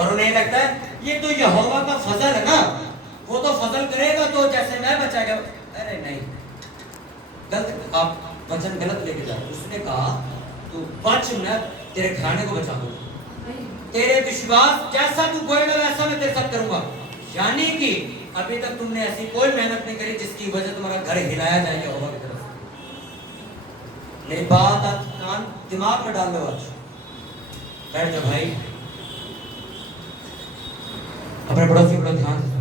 और उन्हें लगता है ये तो यहोवा का फजल है ना, वो तो फजल करेगा तो जैसे मैं बचाएगा। अरे नहीं, गलत, आप वचन गलत लेके जाओ। उसने कहा तू बच, मैं तेरे घराने को बचा दूंगा, तेरे विश्वास जैसा तू बोलेगा वैसा मैं तेरे साथ करूंगा। यानी कि अभी तक तुमने ऐसी कोई मेहनत नहीं करी जिसकी वजह तुम्हारा घर हिलाया जाए यहोवा की तरफ। नहीं, बात आज कान दिमाग में डाल लो। आज बैठ जाओ भाई, अपने पड़ोसी को ध्यान से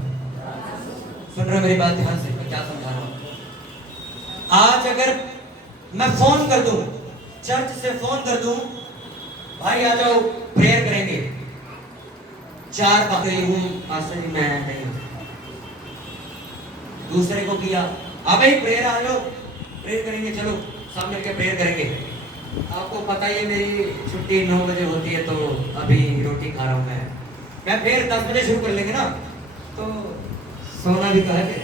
सुन रहे हो मेरी बात ध्यान से, मैं क्या समझा रहा हूं। आज अगर मैं फोन कर दूं, चर्च से फोन कर दूं, भाई आ जाओ प्रेयर करेंगे, 4 बातें हूं पास्टर जी मैं नहीं, दूसरे को किया आ भाई प्रेयर आ जाओ, प्रेयर करेंगे, चलो सब मिलकर प्रेयर करेंगे। आपको पता ही है मेरी छुट्टी 9 बजे होती है, तो अभी रोटी खा रहा हूं मैं फिर 10 बजे शुरू कर लेंगे ना, तो सोना भी कहा है।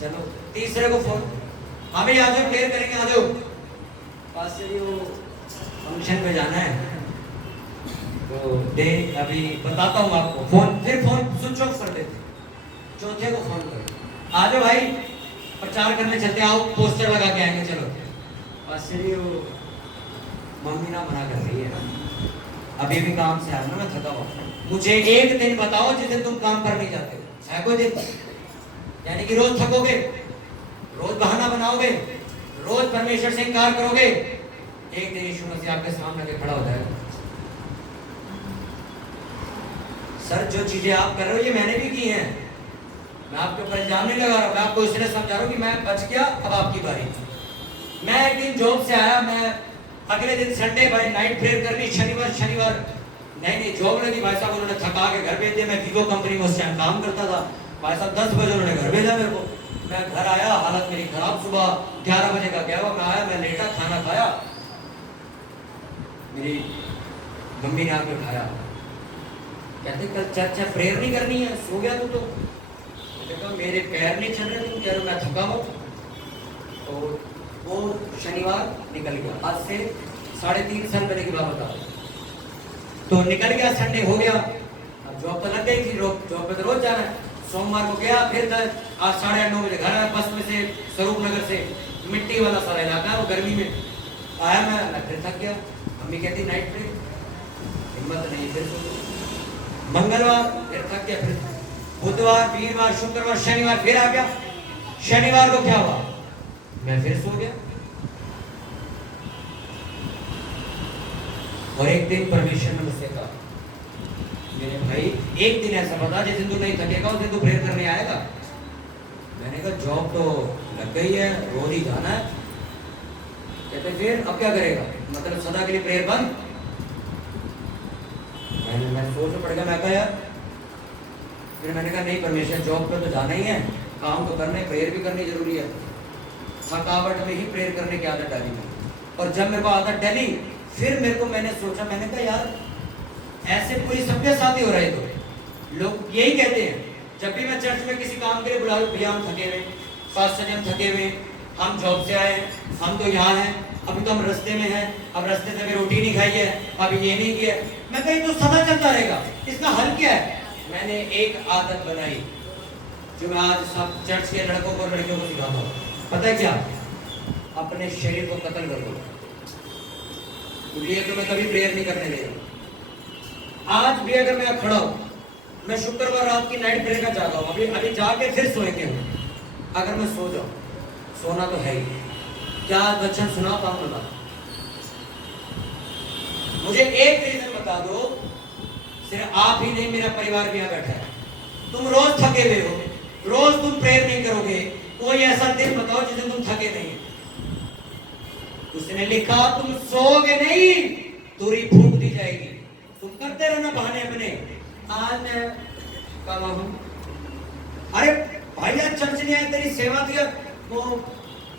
चलो तीसरे को फोन, हाँ भाई आ जाओ प्रेयर करेंगे, आ जाओ पास्टर जी वो फंक्शन पे जाना है, तो दे अभी बताता हूँ आपको, फोन फिर फोन स्विच ऑफ कर देते। चौथे को फोन करो, आ जाओ भाई प्रचार करने चलते, आओ पोस्टर लगा के आएंगे। चलो पास्टर जी वो मम्मी ना मना कर रही है, अभी भी काम से आया ना, मैं थका हुआ, मुझे एक दिन बताओ जिस दिन तुम काम पर नहीं जाते, है कोई दिन? यानी कि रोज थकोगे, रोज बहाना बनाओगे, रोज परमेश्वर से इनकार करोगे, एक दिन यीशु मसीह आपके सामने के खड़ा हो जाएगा। सर जो चीजें आप कर रहे हो ये मैंने भी की हैं, मैं आपके ऊपर इल्जाम नहीं लगा रहा, मैं आपको इसलिए समझा रहा हूँ कि मैं बच गया, अब आपकी बारी। मैं एक दिन जॉब से आया, मैं अगले दिन संडे भाई नाइट प्रेयर करनी, शनिवार नहीं जॉब लगी भाई साहब, उन्होंने थका के घर भेज दिया। मैं वीवो कंपनी में उस टाइम काम करता था भाई साहब, 10 बजे उन्होंने घर भेजा मेरे को। मैं घर आया, हालत मेरी खराब, सुबह 11 बजे का गया हुआ मैं आया, मैं लेटा, खाना खाया, मेरी मम्मी ने आके उठाया, कहते कल चर्च है प्रेयर नहीं करनी है, सो गया तू तो। देखो मेरे पैर नहीं चल रहे, तुम कह रहे हो मैं थका हूँ। तो वो शनिवार निकल गया, आज से 3.5 साल पहले की बात बता, तो निकल गया, संडे हो गया, अब जॉब तो लग गई थी, जॉब पे तो रोज जाना है। सोमवार को गया, फिर आज 8:30-9 बजे घर आया, बस में से स्वरूप नगर से, मिट्टी वाला सारा इलाका है वो, गर्मी में आया मैं फिर थक गया। मम्मी कहती नाइट प्रे, हिम्मत नहीं, फिर मंगलवार फिर थक गया, फिर बुधवार, वीरवार, शुक्रवार, शनिवार फिर आ गया। शनिवार को क्या हुआ, मैं फिर सो गया। और एक दिन परमेश्वर ने मुझसे कहा, मेरे भाई एक दिन ऐसा बता जिस दिन तू नहीं थकेगा उस दिन तू प्रेयर करने आएगा। मैंने कहा जॉब तो लग गई है, रोज ही जाना है। कहते फिर अब क्या करेगा, मतलब सदा के लिए प्रेयर बंद? मैं सोच पड़ गया, मैं कहा यार, फिर मैंने कहा नहीं परमेश्वर जॉब पे तो जाना ही है, काम तो करना है, प्रेयर भी करनी जरूरी है। थकावट में ही प्रेयर करने की आदत डाली मैंने, और जब मेरे को आदत डाली फिर मेरे को मैंने सोचा, मैंने कहा यार ऐसे पूरी सबके साथ ही हो रहा है। तो लोग यही कहते हैं जब भी मैं चर्च में किसी काम के लिए बुला लूं, भैया हम थके हुए, पास्टर जी हम थके हुए, हम जॉब से आए हैं, हम तो यहाँ हैं, अभी तो हम रास्ते में हैं, अब रास्ते से अभी रोटी नहीं खाई है, अभी ये नहीं किया। मैं कहीं तो सदा चलता रहेगा, इसका हल क्या है? मैंने एक आदत बनाई जो मैं आज सब चर्च के लड़कों को लड़कियों को सिखाता हूँ। पता है क्या? अपने शरीर को कत्ल कर दो, ये तो मैं कभी प्रेयर नहीं करने देगा। आज भी अगर मैं खड़ा हूं, मैं शुक्रवार रात की नाइट प्रेयर का जागा हूं, अभी जाके फिर सोएंगे हम। अगर मैं सो जाऊं, सोना तो है ही, क्या वचन सुना पाऊं ना? मुझे एक रीजन बता दो, सिर्फ आप ही नहीं मेरा परिवार भी यहाँ बैठा है, तुम रोज थके हुए हो, रोज तुम प्रेयर नहीं करोगे, कोई ऐसा दिन बताओ जिस दिन तुम थके नहीं। उसने लिखा तुम सोओगे नहीं, तुरी फूक दी जाएगी। तुम करते रहना बहाने अपने, आज मैं कल हूं, अरे भाई आज चर्च नहीं आया, तेरी सेवा दिया, वो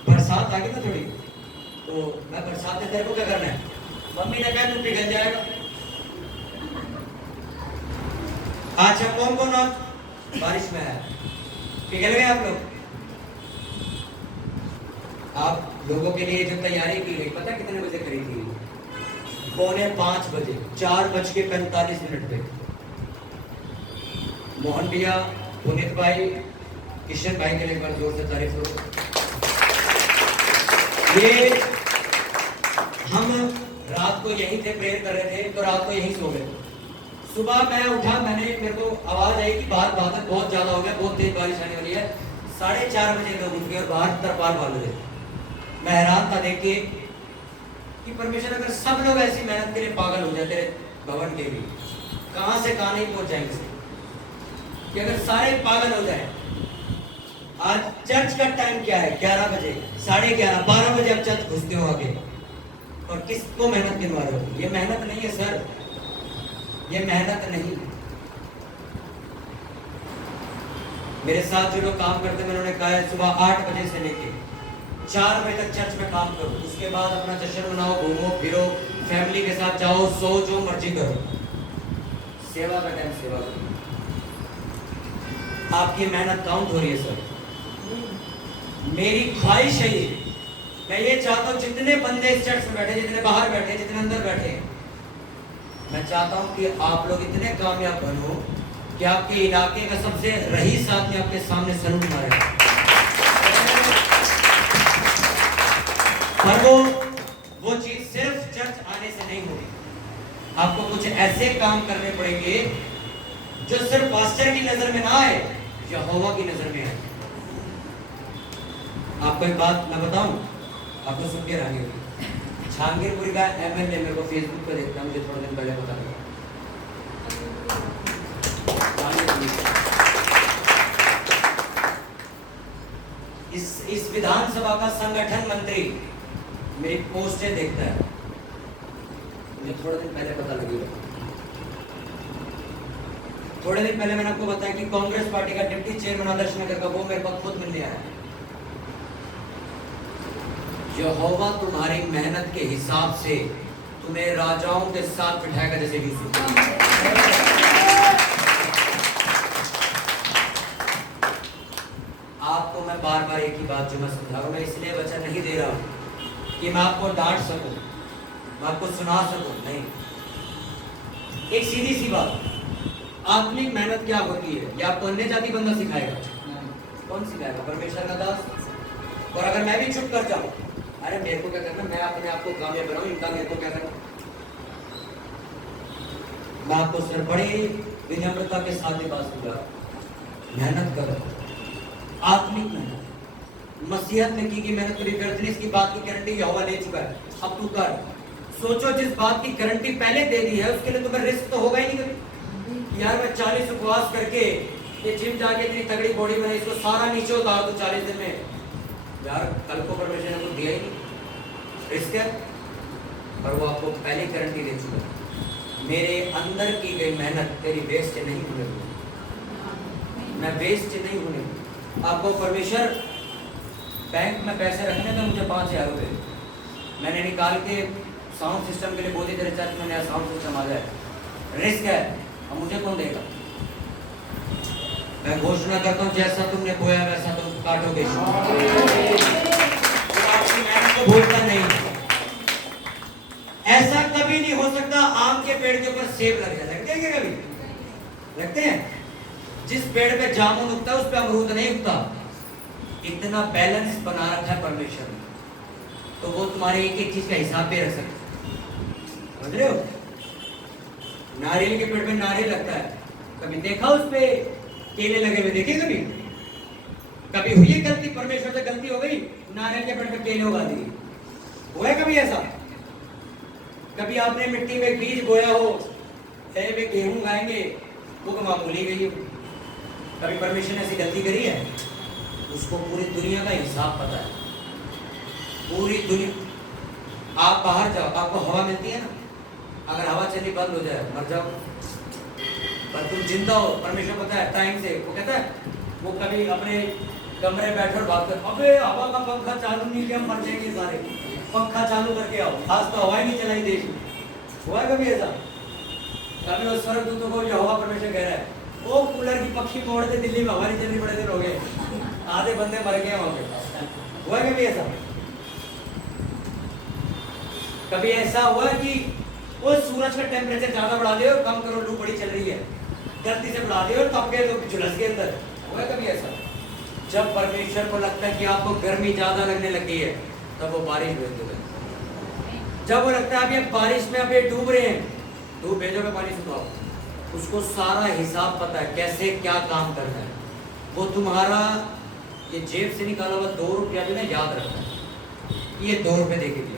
बरसात आ गई ना थोड़ी, तो मैं बरसात में तेरे को क्या करना है? मम्मी ने कहा तू पिघल जाएगा। आज हम कौन कौन बारिश में है, पिघल गए आप लोग? आप लोगों के लिए जो तैयारी की गई, पता कितने बजे करी थी? 4:45 बजे 4:45 पे मोहन भैया, पुनीत भाई, किशन भाई के लिए एक बार जोर से तारीफ करो। ये हम रात को यहीं थे, प्रेयर कर रहे थे, तो रात को यहीं सो गए। सुबह मैं उठा, मेरे को आवाज आई कि बात बहुत ज्यादा हो गया, बहुत तेज बारिश आने वाली है। 4:30 बजे लोग उठ गए और बाहर तरपाल बांध रहे। मैं हैरान था देख के कि परमेश्वर, अगर सब लोग ऐसी मेहनत के लिए पागल हो जाते भवन के भी, कहां से कहां नहीं पहुंच जाएंगे कि अगर सारे पागल हो जाए। आज चर्च का टाइम क्या है? 11 बजे, 11:30, 12 बजे आप चर्च घुसते हो आगे, और किसको मेहनत गिनवा रहे हो? ये मेहनत नहीं है सर, ये मेहनत नहीं। मेरे साथ जो लोग काम करते हैं, मैंने कहा है सुबह 8 बजे से लेके 4 बजे तक चर्च में काम करो, उसके बाद अपना जश्न मनाओ, घूमो फिरो, फैमिली के साथ जाओ, सो, जो मर्जी करो। सेवा का टाइम सेवा करो। आपकी मेहनत काउंट हो रही है सर। मेरी ख्वाहिश है ये, मैं ये चाहता हूं जितने बंदे इस चर्च में बैठे, जितने बाहर बैठे, जितने अंदर बैठे, मैं चाहता हूं कि आप लोग इतने कामयाब बनो कि आपके इलाके का सबसे रईस आदमी आपके सामने सलूट मारे। पर वो चीज सिर्फ चर्च आने से नहीं होगी। आपको कुछ ऐसे काम करने पड़ेंगे जो सिर्फ पास्टर की नजर में ना आए, यहोवा की नजर में आए। आपको एक बात मैं बताऊं, आपको सुन के रानी होगी। जहांगीरपुरी का एमएलए मेरे को फेसबुक पे देखता, मुझे थोड़ा दिन पहले पता लगा। इस विधानसभा का संगठन मंत्री मेरी पोस्टें देखता है, मुझे थोड़े दिन पहले पता लगी। थोड़े दिन पहले मैंने आपको बताया कि कांग्रेस पार्टी का डिप्टी चेयरमैन आदर्श नगर का, वो मेरे पास खुद मिलने आया। यहोवा तुम्हारी मेहनत के हिसाब से तुम्हें राजाओं के साथ बिठाएगा, जैसे यूसुफ। आपको मैं बार बार एक ही बात जो मैं समझा रहा हूं, मैं इसलिए वचन नहीं दे रहा हूं कि मैं आपको डांट सकूं, मैं आपको सुना सकूं, नहीं। एक सीधी सी बात, आत्मिक मेहनत क्या होती है ये आपको अन्य जाति बंदा सिखाएगा? कौन सिखाएगा? परमेश्वर का दास। और अगर मैं भी चुप कर जाऊं, अरे मेरे को क्या करना, मैं अपने आप को कामयाब बनाऊं, इनका मेरे को क्या करना? मैं आपको सिर्फ बड़ी विनम्रता के साथ बात समझा, मेहनत करो, आत्मिक मेहनत। मसीहत में की मेहनत कभी व्यर्थ नहीं, इसकी बात की गारंटी यहोवा ले चुका है। अब तू कर। सोचो, जिस बात की गारंटी पहले दे दी है उसके लिए तुम्हें रिस्क तो होगा ही नहीं। यार मैं 40 उपवास करके ये जिम जाके इतनी तगड़ी बॉडी बनाई, इसको सारा नीचे उतार दो 40 दिन में, यार कल को परमेश्वर ने कुछ दिया ही नहीं, रिस्क है। पर वो आपको पहले गारंटी दे चुका है, मेरे अंदर की गई मेहनत तेरी वेस्ट नहीं होने दूंगा, मैं वेस्ट नहीं होने दूंगा। आपको परमेश्वर बैंक में पैसे रखने का मुझे 5,000 रुपये मैंने निकाल के साउंड सिस्टम के लिए बोली, तेरे चर्च में नया साउंड सिस्टम आ जाए, रिस्क है, अब मुझे कौन देगा? मैं घोषणा करता हूँ, जैसा तुमने बोया वैसा तुम काटोगे। आपकी मेहनत को भूलता नहीं। ऐसा कभी नहीं हो सकता आम के पेड़ के ऊपर सेब लग जाए, लगते हैं क्या कभी? लगते हैं? जिस पेड़ पे जामुन उगता है उस पे अमरूद नहीं उगता। इतना बैलेंस बना रखा है परमेश्वर ने, तो वो तुम्हारे एक एक चीज का हिसाब भी रख सकते, समझ रहे हो? नारियल के पेड़ पे नारियल लगता है, कभी देखा उस पे केले लगे हुए देखे? कभी हुई है गलती, परमेश्वर से गलती हो गई, नारियल के पेड़ पे केले उगा दिए? हुआ है कभी ऐसा? कभी आपने मिट्टी में बीज बोया हो, में गेहूं गाएंगे, वो मामूली गई है? कभी परमेश्वर ने ऐसी गलती करी है? उसको पूरी दुनिया का हिसाब पता है, पूरी दुनिया। आप बाहर जाओ, आपको हवा मिलती है ना, अगर हवा चलनी बंद हो जाए मर जाओ, पर तुम जिंदा हो, परमेश्वर पता है टाइम से। वो कहता है, वो कभी अपने कमरे बैठे और बात कर, अबे हवा का पंखा चालू नहीं किया मर जाएंगे सारे, पंखा चालू करके आओ, आज तो हवा ही नहीं चलाई देश में। हुआ कभी ऐसा? कभी उस स्वर्गदूतों को यहोवा परमेश्वर कह रहा है, वो कूलर की पक्षी मोड़ दे, दिल्ली में हवा नहीं चल रही, बड़े दिन हो गए, आधे बंदे मर गए वहां पे। हुआ कभी ऐसा? कभी ऐसा हुआ कि वो सूरज का टेम्परेचर ज्यादा बढ़ा दे और कम करो, लू बड़ी चल रही है, गलती से बढ़ा दे और तब गए तो झुलस के अंदर। हुआ कभी ऐसा? जब परमेश्वर को लगता है कि आपको गर्मी ज्यादा लगने लगी है, तब वो बारिश भेज देगा। जब वो लगता है आप ये बारिश में आप ये डूब रहे हैं, तो भेजो में पानी सुखाओ। उसको सारा हिसाब पता है कैसे क्या काम करना है। वो तुम्हारा ये जेब से निकाला हुआ 2 रुपया भी ना याद रखता है, ये 2 रुपये दे के दिया।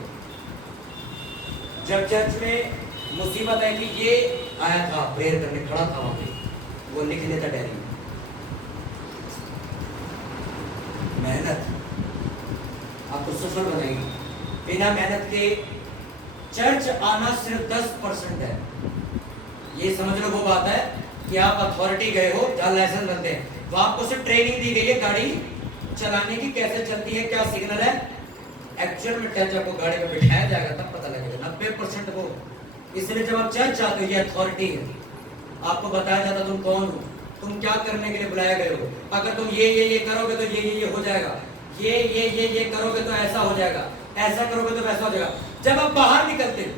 जब चर्च में मुसीबत है कि ये आया था प्रेयर करने, खड़ा था वहां पे, वो लिख लेता डायरी में। मेहनत आपको सफल बनाएगी। बिना मेहनत के चर्च आना सिर्फ 10% है। ये समझ लो वो बात है कि आप अथॉरिटी गए हो जहाँ लाइसेंस बनते हैं, तो आपको सिर्फ ट्रेनिंग दी गई है गाड़ी चलाने की, कैसे चलती है, क्या सिग्नल है। एक्चुअल में टच आपको गाड़ी में बिठाया जाएगा तब पता लगेगा। 90% वो। इसलिए जब आप चर्च आते हो, ये अथॉरिटी है, आपको बताया जाता तुम कौन हो, तुम क्या करने के लिए बुलाए गए हो। अगर तुम ये करोगे तो ये हो जाएगा, ये करोगे तो ऐसा हो जाएगा, ऐसा करोगे तो वैसा हो जाएगा। जब आप बाहर निकलते हो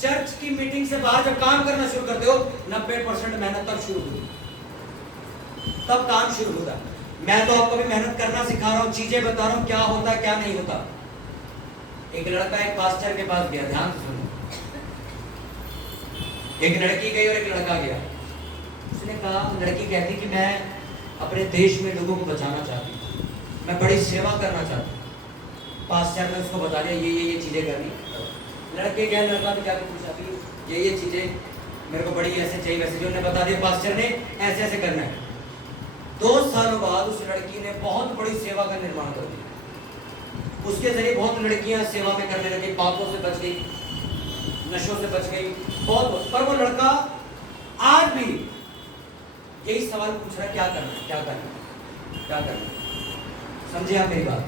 चर्च की मीटिंग से बाहर, जब काम करना शुरू करते हो, 90% मेहनत तब शुरू हुई, तब काम शुरू होता है। मैं तो आपको भी मेहनत करना सिखा रहा हूँ, चीजें बता रहा हूँ क्या होता है क्या नहीं होता। एक लड़का एक पास्टर के पास गया, ध्यान से सुनो। एक लड़की गई और एक लड़का गया। उसने कहा, लड़की कहती कि मैं अपने देश में लोगों को बचाना चाहती हूँ, मैं बड़ी सेवा करना चाहती हूँ। पास्टर ने उसको बता दिया ये चीजें करनी। लड़के गए, लड़का भी जाकर पूछा कि ये चीजें मेरे को बड़ी ऐसे चाहिए वैसे, जो उन्होंने बता दिया पास्टर ने ऐसे ऐसे करना है। 2 सालों बाद उस लड़की ने बहुत बड़ी सेवा का निर्माण कर दिया। उसके जरिए बहुत लड़कियां सेवा में करने लगी, पापों से बच गई, नशों से बच गई, बहुत। पर वो लड़का आज भी यही सवाल पूछ रहा है, क्या करना है, क्या करना है, क्या करना है। समझे आप मेरी बात?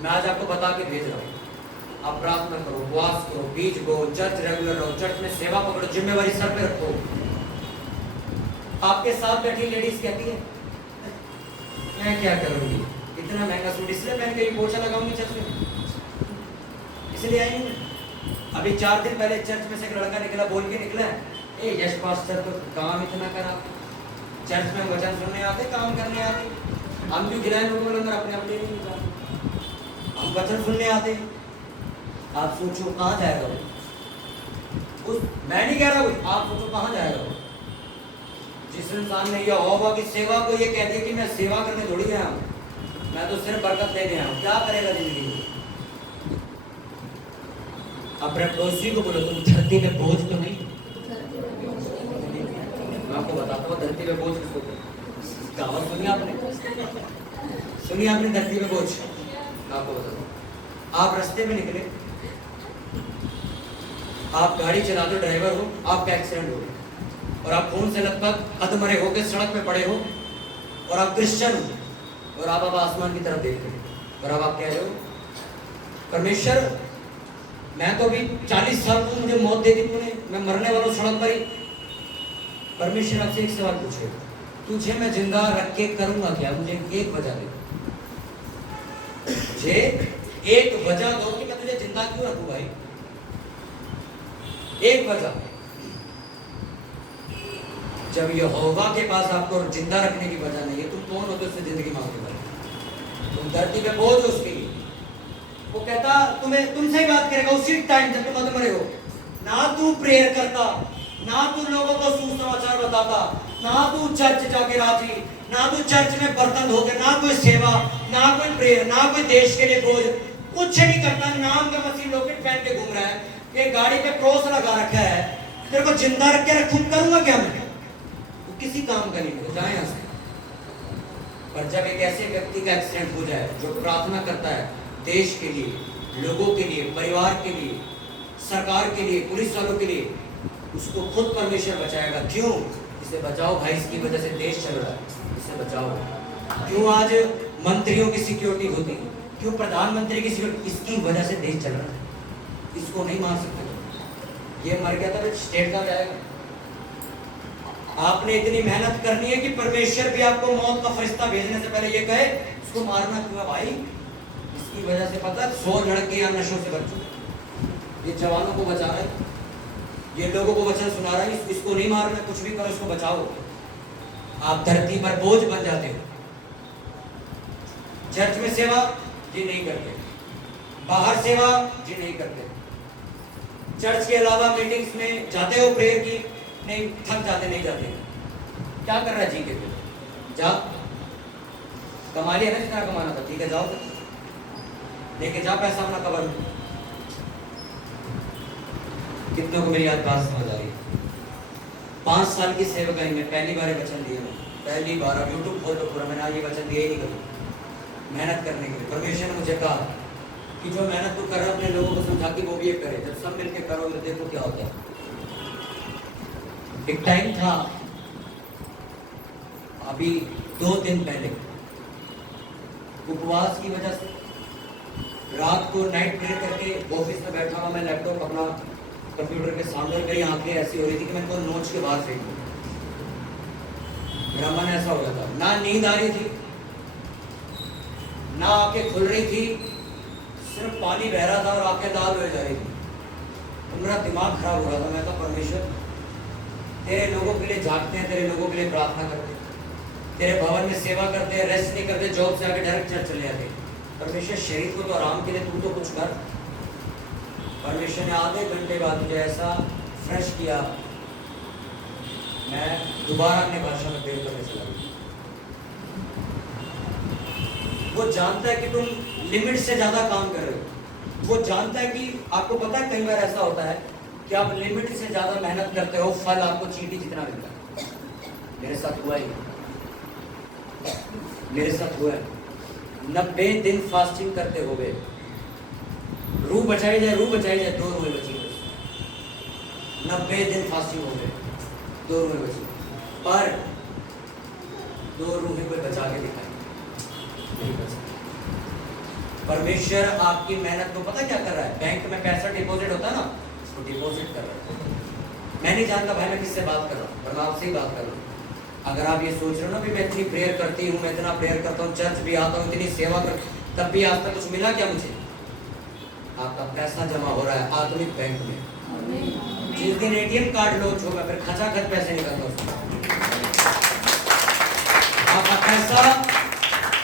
मैं आज आपको बता के भेज रहा हूँ, आप प्रार्थना करो, उपवास करो, बीच गो, चर्च रेगुलर रहो, चर्च में सेवा पकड़ो, जिम्मेवारी सर पे रखो। आपके साथ बैठी लेडीज कहती है मैं क्या करूंगी, इतना महंगा सूट इसलिए पहन के पोछा लगाऊंगी चर्च में, इसलिए आई हूँ। अभी 4 दिन पहले चर्च में से एक लड़का निकला, बोल के निकला है, ए यश पास्टर तो काम इतना करा, चर्च में वचन सुनने आते, काम करने आते, हम भी गिराए लोगों लंगर अपने अपने नहीं जाते, हम वचन सुनने आते। आप सोचो कहाँ जाएगा वो? मैं नहीं कह रहा हूँ, आप सोचो कहाँ जाएगा वो? जिस इंसान ने यहोवा की सेवा को ये कह दिया कि मैं सेवा करने थोड़ी गया हूँ, मैं तो सिर्फ बरकत देने आया हूँ, क्या करेगा जिंदगी में? अपने पड़ोसी को बोलो तुम धरती पे बोझ तो नहीं। मैं आपको बताता हूँ धरती पे बोझ किसको बोलते हैं। कहावत सुनी आपने? सुनी आपने धरती पे बोझ? मैं आपको बताता हूँ, आप रास्ते में निकले, आप गाड़ी चलाते हो, ड्राइवर हो, आपका एक्सीडेंट हो गया और आप खून से लगभग अधमरे होकर सड़क पे पड़े हो, और आप क्रिश्चियन हो, और आप आसमान की तरफ देख रहे हो, और अब आप कह रहे हो परमेश्वर मैं तो अभी 40 साल को मुझे मौत दे दी तूने, मैं मरने वाला हूं सड़क पर ही। परमेश्वर आपसे एक सवाल पूछे, तुझे मैं जिंदा रख के करूंगा क्या? मुझे एक वजह दे, मुझे एक वजह दो कि मैं तुझे जिंदा क्यों रखूं भाई, एक वजह। जब यहोवा के पास आपको जिंदा रखने की वजह नहीं है, तुम कौन हो तो उससे जिंदगी मांगने वाले? तुम धरती पे बोझ हो उसके लिए। वो कहता तुम्हें तुमसे ही बात करेगा उसी टाइम जब तुम अधमरे हो। ना तू प्रेयर करता, ना तू लोगों को सुसमाचार बताता, ना तू चर्च जाके राजी, ना तू चर्च में बर्तन धोके, ना कोई सेवा, ना कोई प्रेयर, ना कोई देश के लिए बोझ, कुछ नहीं करता। नाम का मसीह लॉकेट पहन के घूम रहा है, ये गाड़ी पे क्रॉस लगा रखा है, तेरे को जिंदा रख के रखूं, करूंगा क्या मैं? तो किसी काम का नहीं, तो जाए यहाँ से। पर जब एक ऐसे व्यक्ति का एक्सीडेंट हो जाए जो प्रार्थना करता है देश के लिए, लोगों के लिए, परिवार के लिए, सरकार के लिए, पुलिस वालों के लिए, उसको खुद परमेश्वर बचाएगा। क्यों? इसे बचाओ भाई, इसकी वजह से देश चल रहा है, इसे बचाओ। क्यों आज मंत्रियों की सिक्योरिटी होती है, क्यों प्रधानमंत्री की सिक्योरिटी? इसकी वजह से देश चल रहा है, इसको नहीं मार सकते। ये मर गया था तो स्टेट का जाएगा। आपने इतनी मेहनत करनी है कि परमेश्वर भी आपको मौत का फरिश्ता भेजने से पहले ये कहे इसको मारना क्यों है भाई? इसकी वजह से पता 100 लड़के या नशों से बच चुके, ये जवानों को बचा रहे। ये लोगों को वचन सुना रहा है, इसको नहीं मारना, कुछ भी करो, इसको बचाओ। आप धरती पर बोझ बन जाते हो। चर्च में सेवा जी नहीं करते, बाहर सेवा जी नहीं करते, चर्च के अलावा मीटिंग्स में जाते हो प्रेयर की, नहीं, थक जाते, नहीं जाते। क्या कर रहा है जी के लिए? जा, कमा लिया ना जितना कमाना था, ठीक है, जाओ लेके जा पैसा अपना कवर में। कितनों को मेरी याद बात समझ आ रही है? 5 साल की सेवकाई में पहली बार वचन दिए, पहली बार। अब यूट्यूब खोल तो पूरा, मैंने आज ये वचन दिया ही नहीं कभी, मेहनत करने के लिए। परमेश्वर ने मुझे कहा कि जो मेहनत तू कर रहा है अपने लोगों को समझा कि वो भी एक करे, जब सब मिलके करोगे देखो क्या होता है। एक टाइम था अभी 2 दिन पहले, उपवास की वजह से रात को नाइट प्रेयर करके ऑफिस में बैठा हुआ मैं, लैपटॉप अपना कंप्यूटर के सामने, और मेरी आंखें ऐसी हो रही थी कि मैं तो नोच के बाहर फेंक दूं। मेरा मन ऐसा हो गया था, ना नींद आ रही थी, ना आंखें खुल रही थी, सिर्फ पानी बह रहा था और आंखें लाल हो जा रही थी। तो मेरा दिमाग खराब हो रहा था। मैं कहा परमेश्वर, तेरे लोगों के लिए जागते हैं, तेरे लोगों के लिए प्रार्थना करते हैं, तेरे भवन में सेवा करते हैं, रेस्ट नहीं करते, जॉब से आके डायरेक्ट चर्च चले जाते। परमेश्वर शरीर को तो आराम के लिए तू तो कुछ कर। परमेश्वर ने आधे घंटे बाद मुझे ऐसा फ्रेश किया, मैं दोबारा अपने भाषा में प्रेयर करने चला गया। वो जानता है कि तुम लिमिट से ज्यादा काम कर रहे हो। वो जानता है कि आपको पता है कई बार ऐसा होता है कि आप लिमिट से ज्यादा मेहनत करते हो, फल आपको चींटी जितना मिलता है। मेरे साथ हुआ ही, मेरे साथ हुआ है। 90 दिन फास्टिंग करते हो गए, रूह बचाई जाए, रूह बचाई जाए, 2 रूहें बची। 90 दिन फास्टिंग हो गए, 2 रूहें बची, पर 2 रूहें कोई बचा के दिखाई नहीं बचा। परमेश्वर आपकी मेहनत को पता क्या कर रहा है? बैंक में पैसा डिपॉजिट होता है ना, उसको डिपॉजिट कर रहा है। मैं नहीं जानता भाई मैं किससे बात कर रहा हूँ, पर मैं आपसे ही बात कर रहा हूँ। अगर आप ये सोच रहे हो ना भी मैं इतनी प्रेयर करती हूँ, मैं इतना प्रेयर करता हूँ, चर्च भी आता हूँ, इतनी सेवा कर, तब भी आज तक कुछ मिला क्या मुझे? आपका पैसा जमा हो रहा है आत्मिक बैंक में। जिस दिन एटीएम कार्ड लॉन्च होगा फिर खचाखच पैसे निकलता उसमें। आपका पैसा,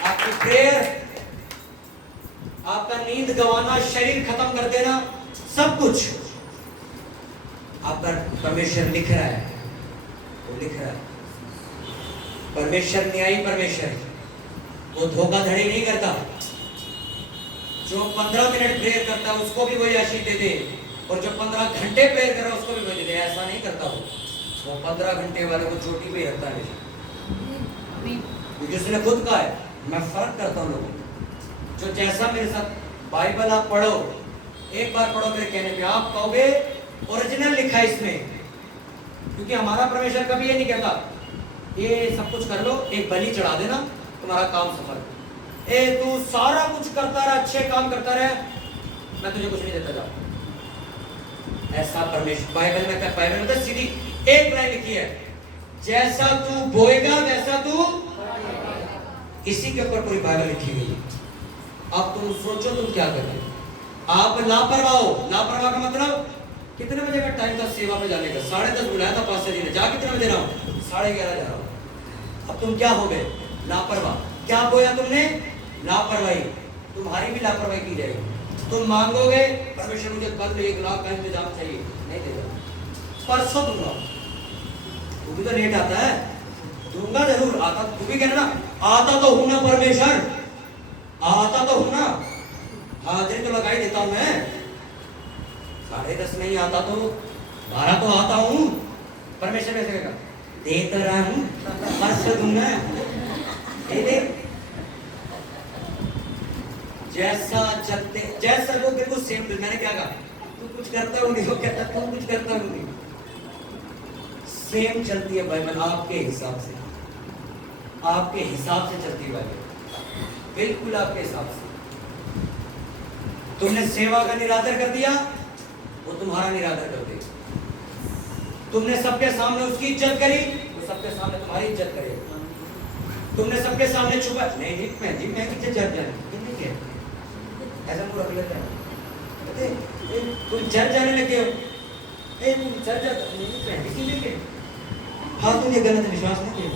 आपकी प्रेयर, आपका नींद गंवाना, शरीर खत्म कर देना, सब कुछ आपका परमेश्वर लिख रहा है, वो लिख रहा है। परमेश्वर न्यायी परमेश्वर है, वो धोखाधड़ी नहीं करता। जो 15 मिनट प्रेयर करता है उसको भी वही आशीष दे दे, और जो 15 घंटे प्रेयर कर रहा है उसको भी वही दे दे। ऐसा नहीं करता वो 15 घंटे वाले को चोटी पे ही रखता है, क्योंकि उसने खुद कहा है मैं फर्क करता हूँ लोगों को। जो जैसा मेरे साथ बाइबल आप पढ़ो, एक बार पढ़ो मेरे कहने पे, आप कहोगे ओरिजिनल लिखा है इसमें। क्योंकि हमारा परमेश्वर कभी ये नहीं कहता ये सब कुछ कर लो, एक बलि चढ़ा देना, तुम्हारा काम सफल। तू सारा कुछ करता रहा, अच्छे काम करता रहे, मैं तुझे कुछ नहीं देता जा। ऐसा परमेश्वर बाइबल में, बाइबल में तो सीधी एक लाइन लिखी है, जैसा तू बोएगा वैसा तू, इसी के ऊपर पूरी बाइबल लिखी गई है। अब तुम सोचो तुम क्या कर रहे हो। आप लापरवाह हो। लापरवाह का मतलब कितने बजे का टाइम था सेवा पे जाने का? 10:30 बुलाया था पास्टर जी ने, जा कितने बजे रहा हूँ? 11:30 जा रहा हूँ। अब तुम क्या हो गए? लापरवाह। क्या बोया तुमने? लापरवाही। तुम्हारी भी लापरवाही की जाएगी। तुम मांगोगे परमेश्वर मुझे कल 1 लाख का इंतजाम चाहिए, नहीं देगा, परसों दूंगा। तू भी तो लेट आता है, दूंगा जरूर। आता तू भी कहना ना, आता तो हूं ना परमेश्वर, आता तो हूं ना, हाजिरी तो लगाई देता हूं मैं। 10:30 नहीं आता तो 12 तो आता हूं। परमेश्वर कैसे कहेगा? दे तो रहा हूं, परसों दूंगा, दे दे। जैसा चलते, जैसा वो बिल्कुल सेम। मैंने क्या कहा? तू कुछ करता हूं नहीं, वो कहता तू कुछ करता हूं नहीं। सेम चलती है बाइबल, आपके हिसाब से, आपके हिसाब से चलती है बाइबल, बिल्कुल आपके हिसाब से। तुमने सेवा का निरादर कर दिया, वो तुम्हारा निरादर कर देगा। तुमने सबके सामने उसकी इज्जत करी, वो सबके सामने तुम्हारी इज्जत करेगा। तुमने सबके सामने छुपा, नहीं जी मैं किससे चर्च जाने, ऐसा पूरा रख लेते हैं। तुम चर्च जाने लगे हो, नहीं चल जाता नहीं पहले किसी ने के हाँ तुझे गलत विश्वास नहीं किया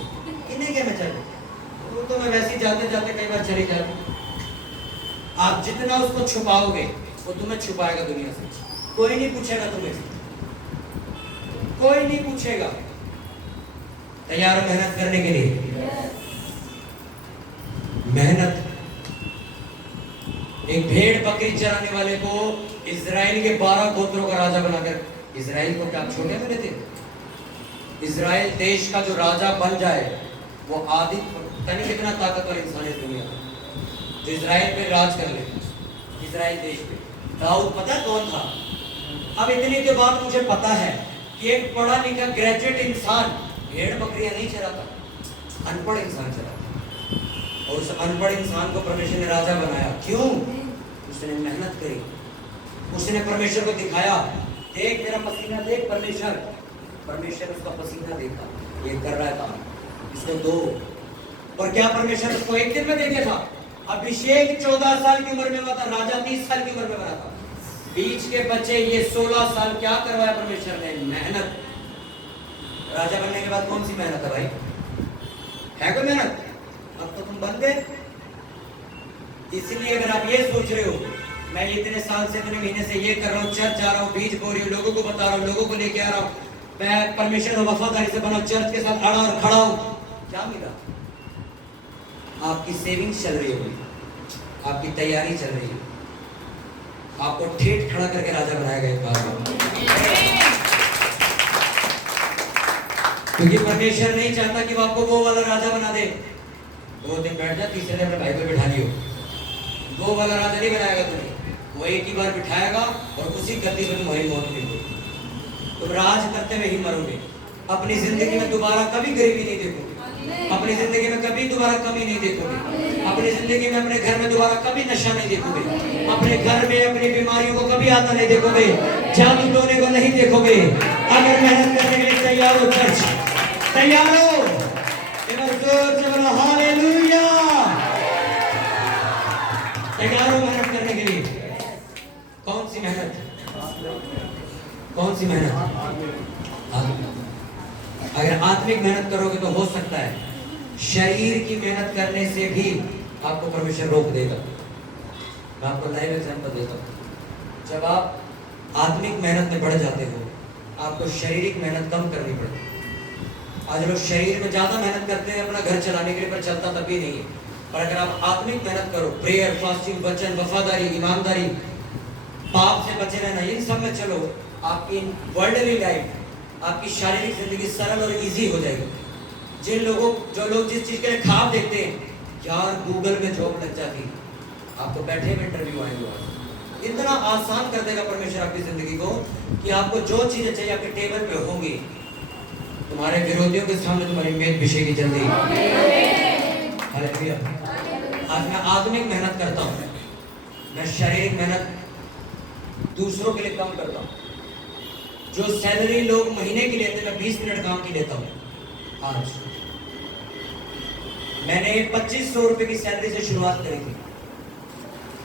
इन्हें क्या मैं चल वो तो मैं वैसे ही जाते जाते कई बार चली जाती। आप जितना उसको छुपाओगे वो तुम्हें छुपाएगा दुनिया से। कोई नहीं पूछेगा तुम्हें, कोई नहीं पूछेगा। तैयार हो मेहनत करने के लिए? मेहनत। एक भेड़ बकरी चराने वाले को इजराइल के 12 गोत्रों का राजा बनाकर, इजराइल को क्या छोटे बने थे? इजराइल देश का जो राजा बन जाए वो आदि तनी कितना ताकतवर इंसान है दुनिया में जो इजराइल पे राज कर ले, इजराइल देश पे। दाऊद पता है कौन था? अब इतनी के बाद मुझे पता है कि एक पढ़ा लिखा ग्रेजुएट इंसान भेड़ बकरियां नहीं चराता, अनपढ़ इंसान चराता। और उस अनपढ़ इंसान को परमेश्वर ने राजा बनाया। क्यों? उसने मेहनत करी, उसने परमेश्वर को दिखाया, देख मेरा पसीना देख परमेश्वर। परमेश्वर उसका पसीना देखा, ये कर रहा है काम, इसको दो। और क्या परमेश्वर उसको एक दिन में दे दिया था? अभिषेक 14 साल की उम्र में हुआ था, राजा 30 साल की उम्र में बना था। बीच के बच्चे ये 16 साल क्या करवाया परमेश्वर ने? मेहनत। राजा बनने के बाद कौन सी मेहनत है भाई? है कोई मेहनत? अब तो तुम बन गए। इसलिए अगर आप ये सोच रहे हो मैं इतने साल से इतने महीने से ये कर रहा हूँ, चर्च जा रहा हूँ, बीज बो रही हूँ, लोगों को बता रहा हूँ, लोगों को लेके आ रहा हूँ, मैं परमेश्वर को वफादारी से बना, चर्च के साथ अड़ा और खड़ा हूँ, क्या मिला? आपकी सेविंग्स चल रही होगी, आपकी तैयारी चल रही है, आपको ठेठ खड़ा करके राजा बनाया गया। क्योंकि परमेश्वर नहीं चाहता कि वो आपको वो वाला राजा बना दे। 2 दिन बैठ जा, तीसरे दिन अपने भाई को बिठा लियो। वो वाला राजा नहीं बनाएगा तुम्हें, वो एक ही बार बिठाएगा और उसी गद्दी पे तुम्हारी मौत मिलेगी। तुम राज करते हुए ही मरोगे। अपनी जिंदगी में दोबारा कभी गरीबी नहीं देखोगे, अपनी जिंदगी में कभी दोबारा कमी नहीं देखोगे, अपनी जिंदगी में अपने घर में दोबारा कभी नशा नहीं देखोगे, अपने घर में अपनी बीमारियों को कभी आता नहीं देखोगे, जादू टोने को नहीं देखोगे। अगर मेहनत करने के लिए तैयार हो, चर्च तैयार हो, जोर से बोलो हालेलुया। तैयार हो मेहनत करने के लिए? कौन सी मेहनत? कौन सी मेहनत? अगर आत्मिक मेहनत करोगे तो हो सकता है शरीर की मेहनत करने से भी आपको परमेश्वर रोक देगा। मैं आपको लाइव एग्जांपल देता हूँ। जब आप आत्मिक मेहनत में बढ़ जाते हो, आपको शारीरिक मेहनत कम करनी पड़ती है। आज लोग शरीर में ज्यादा मेहनत करते हैं अपना घर चलाने के लिए, पर चलता तभी नहीं है। पर अगर आप आत्मिक मेहनत करो, प्रेयर, फास्टिंग, वचन, वफादारी, ईमानदारी, पाप से बचे रहना, इन सब में चलो, आपकी वर्ल्डली लाइफ, आपकी शारीरिक जिंदगी सरल और इजी हो जाएगी। जो लोग जिस चीज के लिए ख्वाब देखते हैं, यार गूगल में जॉब लग जाती, आपको बैठे में इंटरव्यू आएंगे। इतना आसान कर देगा परमेश्वर आपकी जिंदगी को कि आपको जो चीजें चाहिए आपके टेबल पे होंगी। तुम्हारे विरोधियों के सामने तुम्हारी मेज बिछेगी जल्दी। हालेलुया। आज मैं आत्मिक मेहनत करता हूँ, मैं शारीरिक मेहनत दूसरों के लिए कम करता हूँ। जो सैलरी लोग महीने की लेते हैं, मैं 20 मिनट काम की लेता हूँ। आज मैंने 2500 रुपए की सैलरी से शुरुआत करी थी।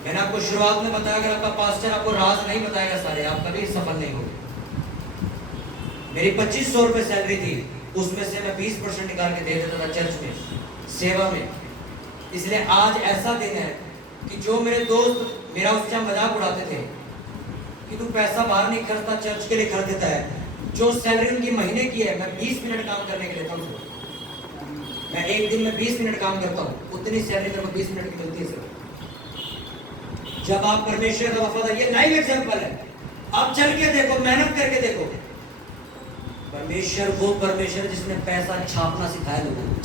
मैंने आपको शुरुआत में बताया, अगर आपका पास्टर आपको राज नहीं बताएगा सारे, आप कभी सफल नहीं होंगे। मेरी 2500 रुपए सैलरी थी, उसमें से मैं 20% निकाल के दे देता था चर्च में, सेवा में। इसलिए आज ऐसा दिन है कि जो मेरे दोस्त मेरा उस टाइम मजाक उड़ाते थे कि तू पैसा बाहर नहीं खर्चता, चर्च के लिए खर्च देता है। जो सैलरी उनकी महीने की है, मैं 20 मिनट काम करने के लिए था। मैं एक दिन में 20 मिनट काम करता हूँ, उतनी सैलरी मेरे को 20 मिनट की मिलती है। जब आप परमेश्वर का वफादार, ये लाइव एग्जांपल है, आप चल के देखो, मेहनत करके देखो। परमेश्वर वो परमेश्वर जिसने पैसा छापना सिखाया लोगों को।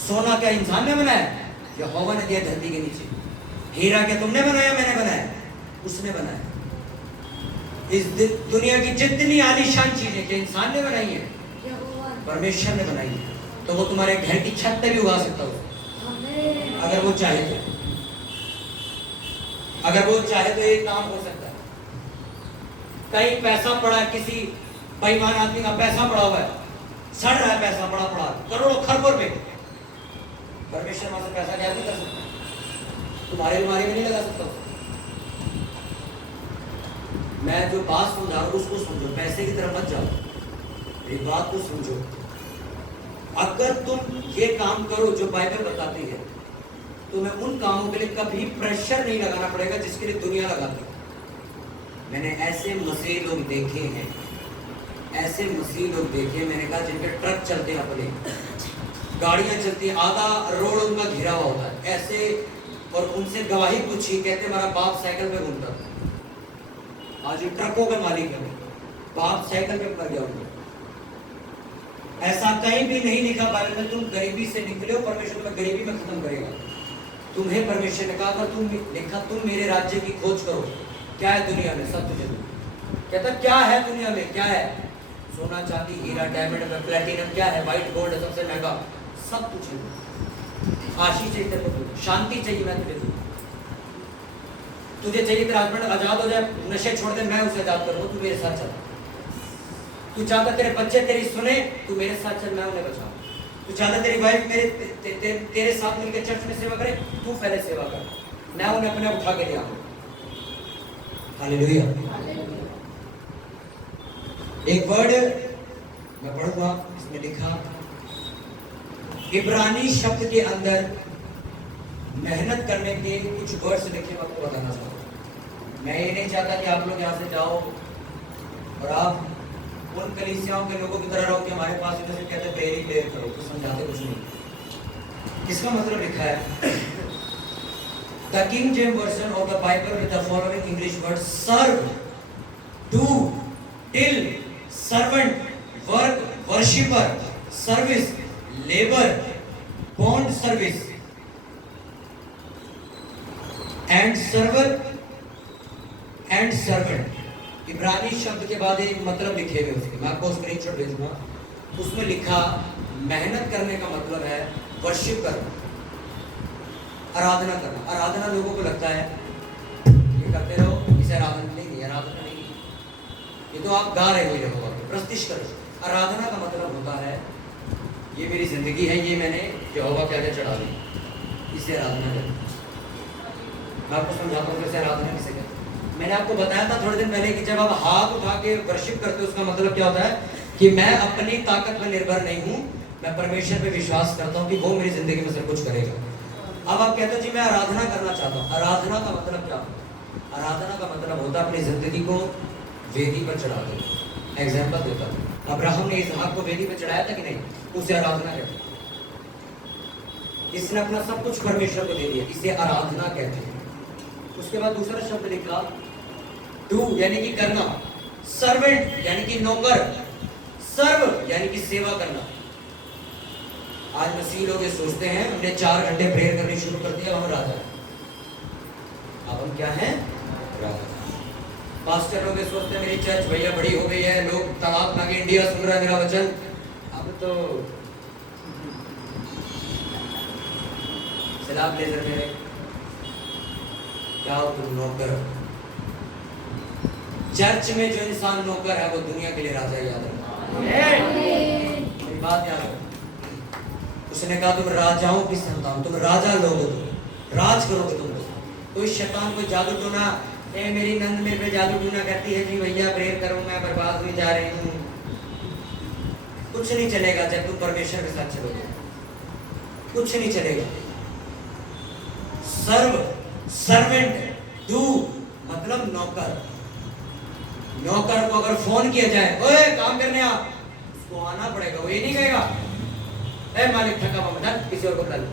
सोना क्या इंसान ने बनाया? यहोवा ने दिया धरती के नीचे। हीरा क्या तुमने बनाया, मैंने बनाया? उसने बनाया। इस दुनिया की जितनी आलीशान चीजें क्या इंसान ने बनाई है? परमेश्वर ने बनाई है। तो वो तुम्हारे घर की छत पे भी उगा सकता हो अगर वो चाहे तो। अगर वो चाहे तो ये काम हो सकता है। कहीं पैसा पड़ा, किसी बेईमान आदमी का पैसा पड़ा हुआ है, सड़ रहा है पैसा, पड़ा पड़ा करोड़ों खरबों रुपए। परमेश्वर वहां से पैसा क्या नहीं कर सकता? तुम्हारे अलमारी में नहीं लगा सकता। मैं जो बात समझा रहा हूँ उसको समझो, पैसे की तरफ मत जाओ, मेरी बात को समझो। अगर तुम ये काम करो जो बाइबल बताती है, तुम्हें उन कामों के लिए कभी प्रेशर नहीं लगाना पड़ेगा जिसके लिए दुनिया लगाती है। मैंने ऐसे मसीह लोग देखे हैं, ऐसे मसीह लोग देखे, मैंने कहा जिनके ट्रक चलते हैं, अपने गाड़ियां चलती हैं, आधा रोड उनका घिरा हुआ होता है ऐसे, और उनसे गवाही पूछी, कहते हमारा बाप साइकिल पे घूमता था, आज ट्रकों का मालिक है, बाप साइकिल पे मर गया उनको। ऐसा कहीं भी नहीं लिखा बाइबल में तुम गरीबी से निकले हो, परमेश्वर तुम्हें गरीबी में खत्म करेगा। तुम्हें परमेश्वर ने कहा, तुम लिखा तुम मेरे राज्य की खोज करो, क्या है दुनिया में, सब तुझे दूंगा। कहता क्या है दुनिया में, क्या है, सोना चांदी हीरा डायमंड प्लेटिनम, क्या है, व्हाइट गोल्ड सबसे महंगा, सब तुझे दूंगा। आशीष चाहिए तेरे को, शांति चाहिए मैं तुझे दूंगा, तुझे चाहिए तेरा हस्बैंड आजाद हो जाए, नशे छोड़ दे, मैं उसे आजाद करूंगा, तू मेरे साथ चल। तू चाहता तेरे बच्चे तेरी सुने, तू मेरे साथ चल, मैं उन्हें बचाऊं। तू चाहता तेरी वाइफ तेरे साथ मिलकर चर्च में सेवा करे, तू पहले सेवा कर, मैं उन्हें अपने उठा के ले आऊंगा। हालेलुया। एक वर्ड मैं पढ़ूंगा, इसमें लिखा, इब्रानी शब्द के अंदर मेहनत करने के कुछ वर्ड्स लिखे, मैं आपको बताना चाहता हूँ। मैं ये नहीं चाहता कि आप लोग यहाँ से जाओ और आप उन कलीसियाओं के लोगों की तरह रहो कि हमारे पास इधर से कहते प्रेयर करो, तो समझाते कुछ नहीं। इसका मतलब लिखा है, the King James version of the Bible with the following English word, serve, do, till, servant, work, worshipper, service, labour, bond service and server and servant. इब्रानी शब्द के बाद एक मतलब लिखे हुए उसके, मैं आपको स्क्रीनशॉट भेजूंगा, उसमें लिखा मेहनत करने का मतलब है वर्शिप करना, आराधना करना। आराधना लोगों को लगता है ये करते रहो, इसे आराधना नहीं, आराधना नहीं, ये तो आप गा रहे हो, ये होगा प्रस्तिश करो। आराधना का मतलब होता है ये मेरी जिंदगी है, ये मैंने यहोवा के आगे चढ़ा दी, इसे आराधना करें। मैं आपको समझाता हूँ कैसे आराधना किसे कहते हैं। मैंने आपको बताया था थोड़े दिन पहले कि जब आप हाथ उठा के वर्शिप करते हो, उसका मतलब क्या होता है कि मैं अपनी ताकत पर निर्भर नहीं हूँ, मैं परमेश्वर पे विश्वास करता हूँ कि वो मेरी जिंदगी में सब कुछ करेगा। अब आप कहते हो जी मैं आराधना करना चाहता हूँ, आराधना का मतलब क्या होता है? आराधना का मतलब होता है अपनी जिंदगी को वेदी पर चढ़ा दो। एग्जाम्पल देता हूँ, अब्राहम ने इसहाक को वेदी पर चढ़ाया था कि नहीं, उसे आराधना कहते हैं। इसने अपना सब कुछ परमेश्वर को दे दिया, इसे आराधना कहते हैं। उसके बाद दूसरा शब्द लिखा, डू यानी कि करना, सर्वेंट यानी कि नौकर, सर्व यानी कि सेवा करना। आज मसीह लोग ये सोचते हैं हमने 4 घंटे प्रेयर करनी शुरू कर दिया, हम राजा हैं। अब हम क्या हैं? राजा। पास्टर लोग ये सोचते हैं मेरी चर्च भैया बड़ी हो गई है, लोग तालाब भागे इंडिया सुन रहा है मेरा वचन, अब तो सलाम लेजर मेरे क्या हो, तुम नौकर। चर्च में जो इंसान नौकर है वो दुनिया के लिए राजा। याद रखो, मेरी बात याद रखो। उसने कहा तुम राजाओं की संतान, तुम राजा लोग हो, तुम राज करोगे तुम। कोई शैतान कोई जादू टोना, मेरी नंद मेरे पे जादू टोना करती है जी भैया प्रेयर करो मैं बर्बाद हुई जा रही हूँ, कुछ नहीं चलेगा जब तुम परमेश्वर के साथ चलोगे, कुछ नहीं चलेगा। सर्व, सर्वेंट, डू मतलब नौकर। नौकर को अगर फोन किया जाए, ओए काम करने आ, उसको आना पड़ेगा। वो ये नहीं कहेगा ए मालिक थका हुआ मैं, किसी और को बुला लो,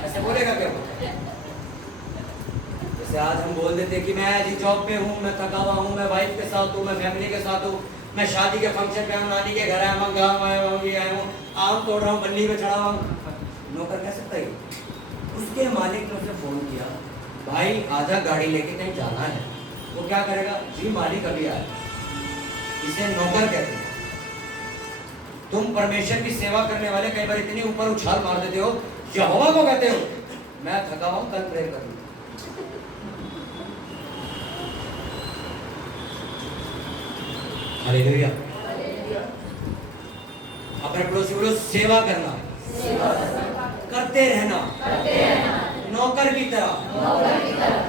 ऐसे बोलेगा क्या? जैसे आज हम बोल देते कि मैं जी जॉब पे हूँ, मैं थका हुआ हूँ, मैं वाइफ के साथ हूँ, मैं फैमिली के साथ हूँ, मैं शादी के फंक्शन पे हूँ, नानी के घर आया हूँ, गाँव आया हूँ, ये आया हूँ, आम तोड़ रहा हूँ, बल्ली पे चढ़ा हुआ हूँ। नौकर कह सकता है? उसके मालिक ने उसे फोन किया, भाई आजा गाड़ी लेके कहीं जाना है। वो क्या करेगा? जी मालिक अभी आया। इसे नौकर कहते हैं। तुम परमेश्वर की सेवा करने वाले कई बार इतनी ऊपर उछाल मार देते हो, यहोवा को कहते हो मैं थका हूं, कल प्रेयर करूंगा। हालेलुया। अपने पड़ोसी बोलो सेवा करना, करते रहना, नौकर की तरह,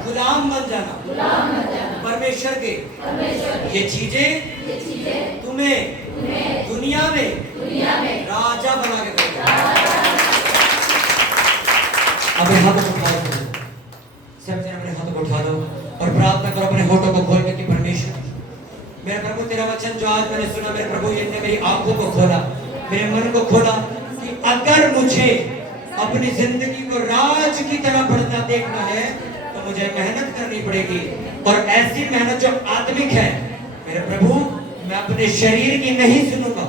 गुलाम बन जाना, परमेश्वर के ये चीजें तुम्हें दुनिया में राजा बना के देगा। अपने हाथों को उठा दो, सब जन अपने हाथों को उठा दो और प्रार्थना करो अपने होठों को खोल के कि परमेश्वर मेरे प्रभु तेरा वचन जो आज मैंने सुना, मेरे प्रभु ये ने मेरी आंखों को खोला, मेरे मन को खोला कि अगर मुझे अपनी जिंदगी को राज की तरह बढ़ता देखना है तो मुझे मेहनत करनी पड़ेगी, और ऐसी मेहनत जो आत्मिक है। मेरे प्रभु मैं अपने शरीर की नहीं सुनूंगा,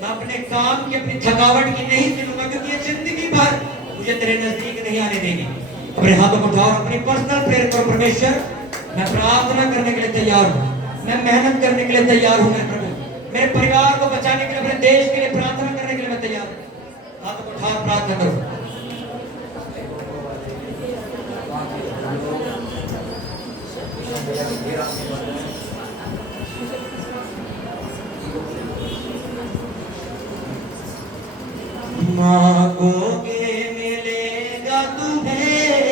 मैं अपने काम की अपनी थकावट की नहीं सुनूंगा, क्योंकि ये जिंदगी भर मुझे तेरे नजदीक नहीं आने देगी। अपने हाथों को उठाओ, अपनी पर्सनल प्रेयर करो। परमेश्वर मैं प्रार्थना करने के लिए तैयार हूँ, मैं मेहनत करने के लिए तैयार हूँ। मेरे प्रभु मेरे परिवार को बचाने के लिए, अपने देश के लिए प्रार्थना करने के लिए मैं तैयार हूँ। हाथों को उठाओ, प्रार्थना करो। मांगोगे मिलेगा तुम्हें,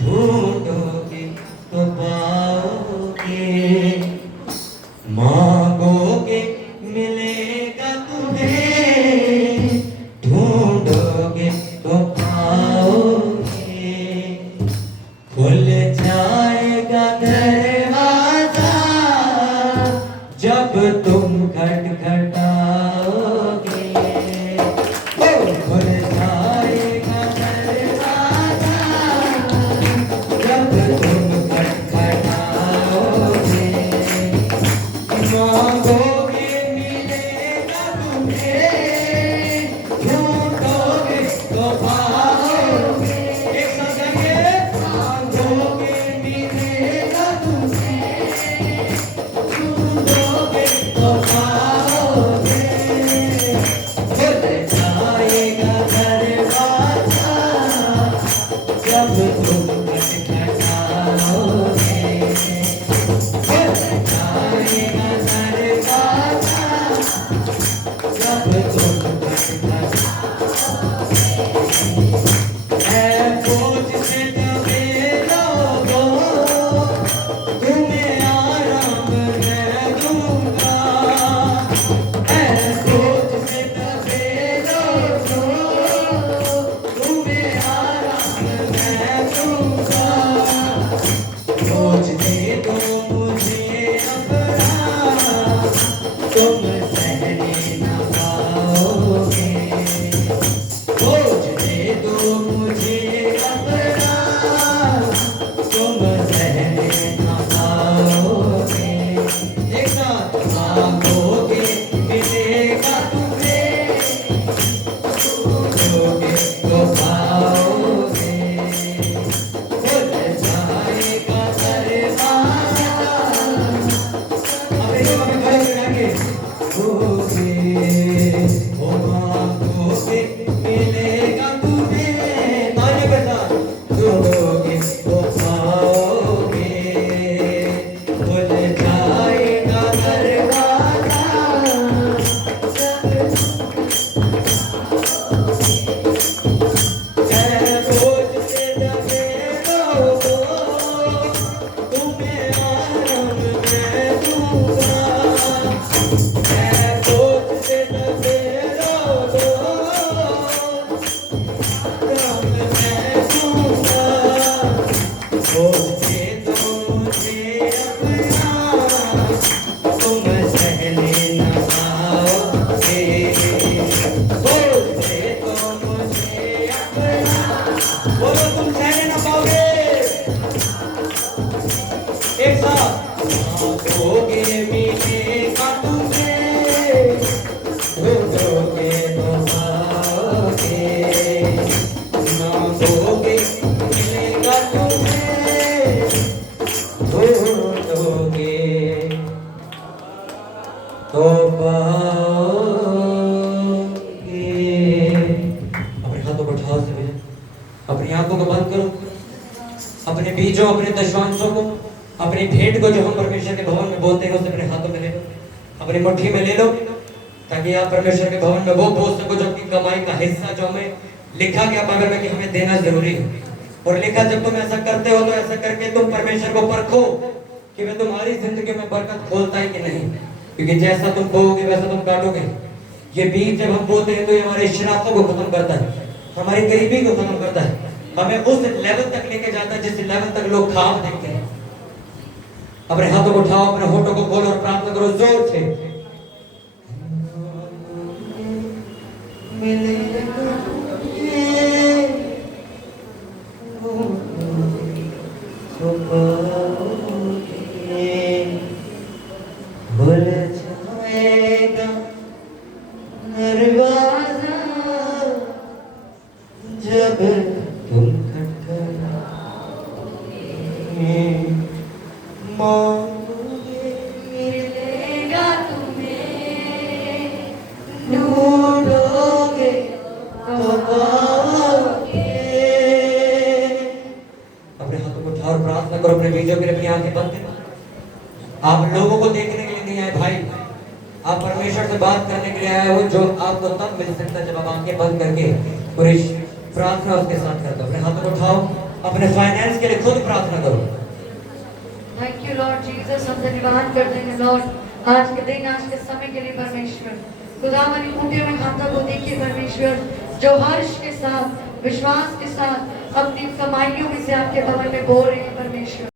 ढूंढोगे तो पाओगे। मांगोगे मिलेगा तुम्हें, ढूंढोगे तो पाओगे। खुल जाएगा दरवाजा जब तुम खटखटाओगे। खुल जाएगा दरवाजा जब तुम खटखटाओगे। मांगोगे मिलेगा तुम्हें, ढूंढोगे तो पाओगे। एक साथ गाइए, मांगोगे मिलेगा तुम्हें, ढूंढोगे तो पाओगे। खुल जाएगा दरवाजा जब तुम खटखटाओगे। खुल जाएगा दरवाजा जब तुम खटखटाओगे। ऐ बोझ से दबे लोगों, तुम्हें आराम मैं दूंगा। ऐ बोझ से दबे लोगों, तुम्हें आराम मैं दूंगा। बोझ दे दो मुझे अपना, तुम सहने न पाओगे। बोझ दे दो मुझे अपना, तुम सहने न पाओगे। एक साथ मांगोगे मिलेगा तुम्हें, ढूंढोगे तो पाओगे। खुल जाएगा दरवाजा। अपने लोगों में खड़े हो जाएंगे। मांगोगे मिलेगा तुम्हें, ताने के साथ ढूंढोगे तो पाओगे। खुल जाएगा दरवाजा बोझ से दबे लोगों, तुम्हें आराम मैं दूंगा। बोझ से दबे लोगों, आराम मैं दूंगा। बोझ दे दो मुझे अपना, तुम सहने न पाओगे। बोझ दे दो मुझे अपना, बोलो तुम सहने न पाओगे। एक साथ मांगोगे मिलेगा तुम्हें, ढूंढोगे तो पाओगे। मांगोगे मिलेगा तुम्हें, ढूंढोगे तो पाओगे। अपने हाथों को उठाओ से, अपनी आंखों को बंद करो, अपने बीजों, अपने दशवांशों को, अपनी भेंट को जो हम परमेश्वर के भवन में बोलते हैं उसे अपने हाथों में ले लो, अपनी मुट्ठी में ले लो, ताकि आप परमेश्वर के भवन में वो बोल सको जो अपनी कमाई का हिस्सा जो हमें लिखा गया बाइबल में कि हमें देना जरूरी है। और लिखा जब तुम ऐसा करते हो तो ऐसा करके तुम परमेश्वर को परखो कि मैं तुम्हारी जिंदगी में बरकत खोलता है कि नहीं, क्योंकि जैसा तुम बोओगे वैसा तुम काटोगे। ये बीज जब हम बोते हैं तो ये हमारे शराबों को खत्म करता है, हमारी गरीबी को खत्म करता है, हमें उस लेवल तक लेके जाता है जिस लेवल तक लोग ख्वाब देखते हैं। अपने हाथों को उठाओ, अपने होठों को खोलो और प्रार्थना करो जोर से। भूल जाएगा दरवाजा जब तुम खटखटाओगे, मांगोगे मिलेगा तुम्हें, ढूंढोगे तो पाओगे। अपने हाथों को उठाओ और प्रार्थना करो अपने बीजों के लिए। अपनी आंखें बंद करो। आप लोगों को देखने के लिए नहीं आए भाई, आप परमेश्वर से बात करने के लिए आए हो, जो आपको तब मिल सकता है जब आप आंखें बंद करके पूरी प्रार्थना उसके साथ करते हो। अपने हाथों को उठाओ, अपने फाइनेंस के लिए खुद प्रार्थना करो। थैंक यू लॉर्ड जीसस, हम धन्यवाद करते हैं लॉर्ड आज के दिन, आज के समय के लिए परमेश्वर। खुदावन टूटे हुए हाथों को देखिए परमेश्वर, जो हर्ष के साथ विश्वास के साथ अपनी कमाइयों में से आपके भवन में बो रहे हैं परमेश्वर।